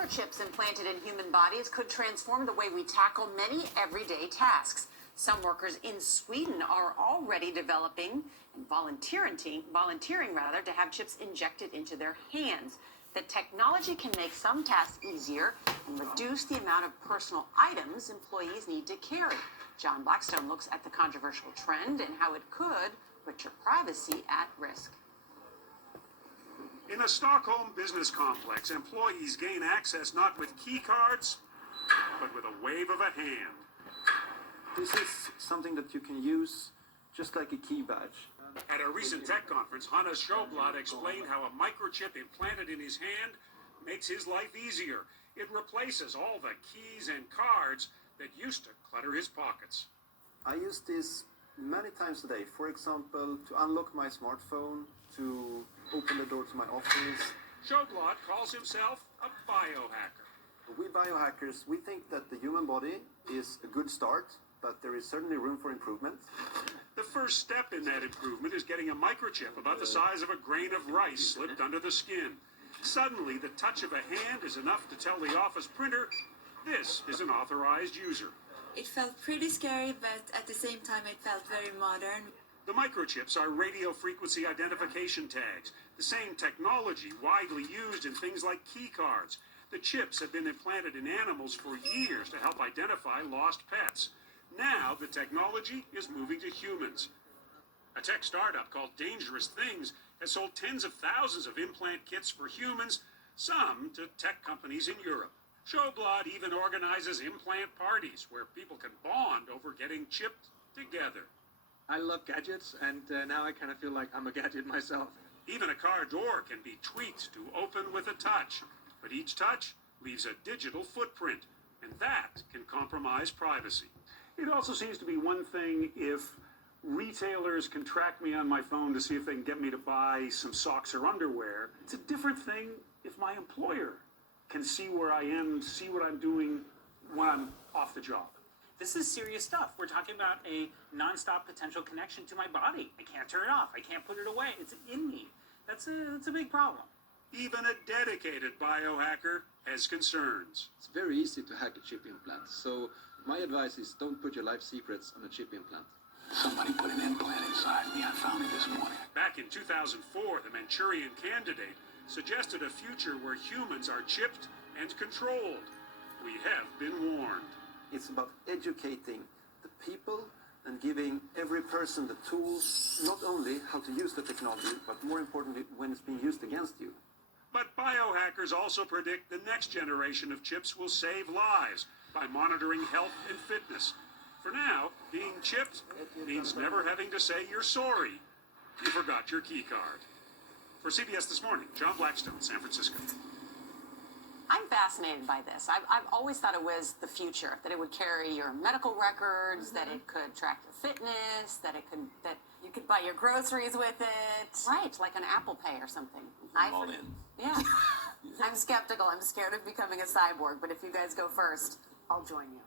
Microchips implanted in human bodies could transform the way we tackle many everyday tasks. Some workers in Sweden are already developing and volunteering to have chips injected into their hands. The technology can make some tasks easier and reduce the amount of personal items employees need to carry. John Blackstone looks at the controversial trend and how it could put your privacy at risk. In a Stockholm business complex, employees gain access not with key cards, but with a wave of a hand. This is something that you can use just like a key badge. At a recent tech conference, Hannes Sjoblad explained how a microchip implanted in his hand makes his life easier. It replaces all the keys and cards that used to clutter his pockets. I use this many times a day. For example, to unlock my smartphone, to open the door to my office. Sjoblad calls himself a biohacker. We biohackers, we think that the human body is a good start, but there is certainly room for improvement. The first step in that improvement is getting a microchip about the size of a grain of rice slipped under the skin. Suddenly, the touch of a hand is enough to tell the office printer, this is an authorized user. It felt pretty scary, but at the same time it felt very modern. The microchips are radio frequency identification tags, the same technology widely used in things like key cards. The chips have been implanted in animals for years to help identify lost pets. Now the technology is moving to humans. A tech startup called Dangerous Things has sold tens of thousands of implant kits for humans, some to tech companies in Europe. Sjoblad even organizes implant parties where people can bond over getting chipped together. I love gadgets, and now I kind of feel like I'm a gadget myself. Even a car door can be tweaked to open with a touch, but each touch leaves a digital footprint, and that can compromise privacy. It also seems to be one thing if retailers can track me on my phone to see if they can get me to buy some socks or underwear. It's a different thing if my employer can see where I am, see what I'm doing when I'm off the job. This is serious stuff. We're talking about a nonstop potential connection to my body. I can't turn it off. I can't put it away. It's in me. That's a big problem. Even a dedicated biohacker has concerns. It's very easy to hack a chip implant. So my advice is don't put your life secrets on a chip implant. Somebody put an implant inside me. I found it this morning. Back in 2004, the Manchurian Candidate suggested a future where humans are chipped and controlled. We have been warned. It's about educating the people and giving every person the tools, not only how to use the technology, but more importantly, when it's being used against you. But biohackers also predict the next generation of chips will save lives by monitoring health and fitness. For now, being chipped means never having to say you're sorry you forgot your key card. For CBS This Morning, John Blackstone, San Francisco. I'm fascinated by this. I've always thought it was the future, that it would carry your medical records, that it could track your fitness, that you could buy your groceries with it. Right, like an Apple Pay or something. I'm all in. Yeah. I'm skeptical. I'm scared of becoming a cyborg, but if you guys go first, I'll join you.